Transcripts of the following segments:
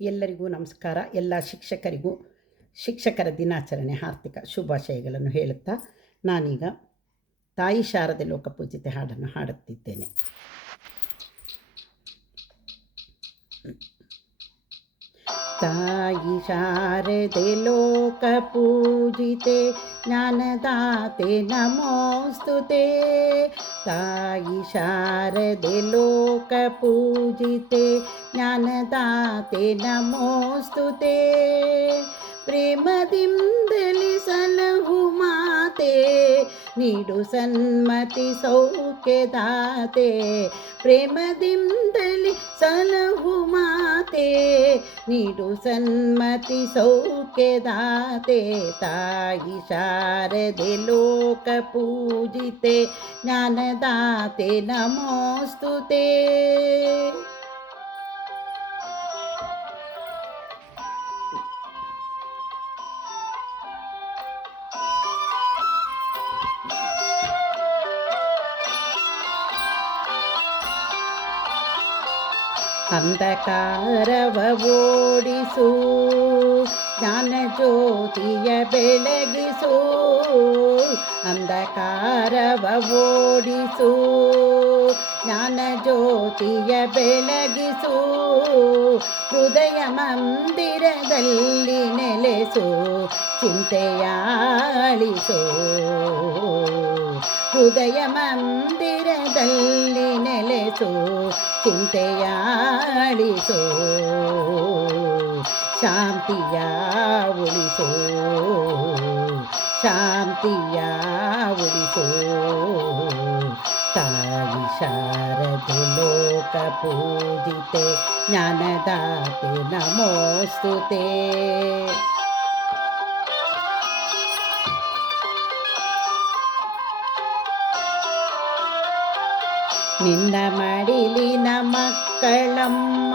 ಎಲ್ಲರಿಗೂ ನಮಸ್ಕಾರ. ಎಲ್ಲ ಶಿಕ್ಷಕರಿಗೂ ಶಿಕ್ಷಕರ ದಿನಾಚರಣೆ ಹಾರ್ದಿಕ ಶುಭಾಶಯಗಳನ್ನು ಹೇಳುತ್ತಾ ನಾನೀಗ ತಾಯಿ ಶಾರದೆ ಲೋಕಪೂಜಿತೆ ಹಾಡನ್ನು ಹಾಡುತ್ತಿದ್ದೇನೆ. ತಾಯಿ ಶಾರದೆ ಲೋಕಪೂಜಿತೆ ಜ್ಞಾನದಾತೆ ನಮೋಸ್ತುತೆ. ತಾಯಿ ಶಾರದೆ ಲೋಕಪೂಜಿತೆ ಜ್ಞಾನದಾತೆ ನಮೋಸ್ತುತೆ. ಪ್ರೇಮದಿಂದಲಿ ಸಲಹು ಮಾತೆ ನೀಡು ಸನ್ಮತಿ ಸೌಖ್ಯದಾತೆ. ಪ್ರೇಮದಿಂದಲಿ ಸಲಹು ಮಾತೆ ನೀಡು ಸನ್ಮತಿ ಸೌಖ್ಯದಾತೆ. ತಾಯಿ ಶಾರದೆ ಲೋಕಪೂಜಿತೆ ಜ್ಞಾನದಾತೆ ನಮೋಸ್ತುತೆ. ಅಂಧಕಾರವ ಓಡಿಸು ಜ್ಞಾನ ಜ್ಯೋತಿಯ ಬೆಳಗಿಸು. ಅಂಧಕಾರವ ಓಡಿಸು ಜ್ಞಾನ ಜ್ಯೋತಿಯ ಬೆಳಗಿಸು. ಹೃದಯ ಮಂದಿರದಲ್ಲಿ ನೆಲೆಸು ಚಿಂತೆಯಾಳಿಸು. ಹೃದಯ ಮಂದಿರದಲ್ಲಿ ನೆಲೆಸು ಚಿಂತೆಯಾಳಿಸು. ಶಾಂತಿಯ ಉಳಿಸು ಶಾಂತಿಯ ಉಳಿಸು. ತಾಯಿ ಶಾರದೆ ಲೋಕಪೂಜಿತೆ ಜ್ಞಾನದಾತೆ ನಮೋಸ್ತುತೆ. ನಿನ್ನ ಮಡಿಲಿನ ಮಕ್ಕಳಮ್ಮ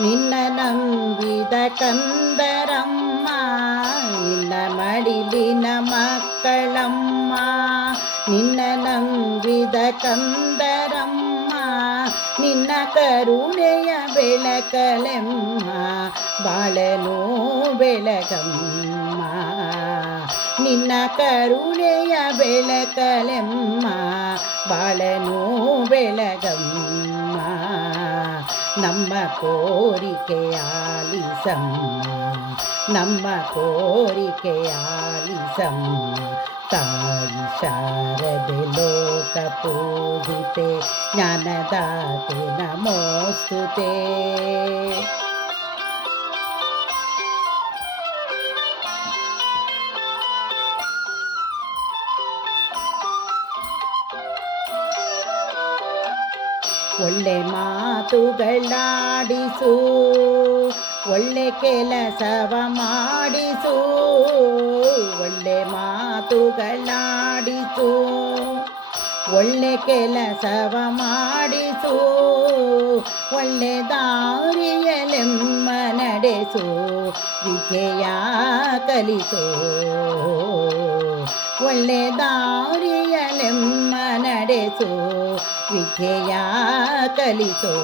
ನಿನ್ನ ನಂಬಿದ ಕಂದರಮ್ಮ. ನಿನ್ನ ಮಡಿಲಿನ ಮಕ್ಕಳಮ್ಮ ನಿನ್ನ ನಂಬಿದ ಕಂದರಮ್ಮ. ನಿನ್ನ ಕರುಣೆಯ ಬೆಳಕಲೆಮ್ಮ ಬಾಳನು ಬೆಳಗಮ್ಮ. ನಿನ್ನ ಕರುಣೆಯ ಬೆಳಕಲೆಮ್ಮ ಬಾಳನು ಬೆಳಗಮ್ಮ. ನಮ್ಮ ಕೋರಿಕೆ ಆಲಿಸಮ್ಮ ನಮ್ಮ ಕೋರಿಕೆ ಆಲಿಸಮ್ಮ. ತಾಯಿ ಶಾರದೆ ಲೋಕಪೂಜಿತೆ ಜ್ಞಾನದಾತೆ ನಮೋಸ್ತುತೆ. ಒಳ್ಳೆ ಮಾತುಗಳಾಡಿಸು ಒಳ್ಳೆ ಕೆಲಸವ ಮಾಡಿಸು. ಒಳ್ಳೆ ಮಾತುಗಳಾಡಿಸು ಒಳ್ಳೆ ಕೆಲಸವ ಮಾಡಿಸು. ಒಳ್ಳೆ ದಾರಿಯಲೆಮ್ಮ ನಡೆಸು ವಿದ್ಯೆಯ ಕಲಿಸು. ಒಳ್ಳೆ ದಾರಿಯಲೆಮ್ಮ ನಡೆಸು ವಿದ್ಯೆಯ ಕಲಿಸೋ.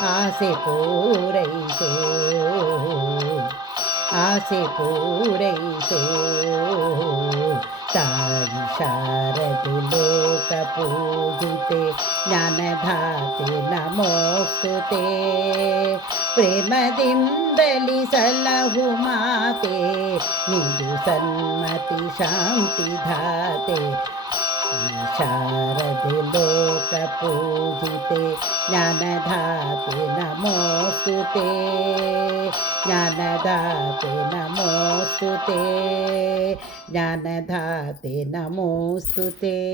ಆಸೆ ಪೂರೈಸೋ ಆಸೆ ಪೂರೈಸೋ. ತಾಯಿ ಶಾರದೆ ಲೋಕಪೂಜಿತೆ ಜ್ಞಾನದಾತೆ ನಮೋಸ್ತುತೆ. ಪ್ರೇಮದಿಂದಲಿ ಸಲಹು ಮಾತೆ ನೀಡು ಸನ್ಮತಿ ಶಾಂತಿದಾತೆ. ಶಾರದೆ ಲೋಕಪೂಜಿತೆ ಜ್ಞಾನದಾತೆ ನಮೋಸ್ತುತೆ. ಜ್ಞಾನದಾತೆ ನಮೋಸ್ತುತೆ ಜ್ಞಾನದಾತೆ ನಮೋಸ್ತುತೆ.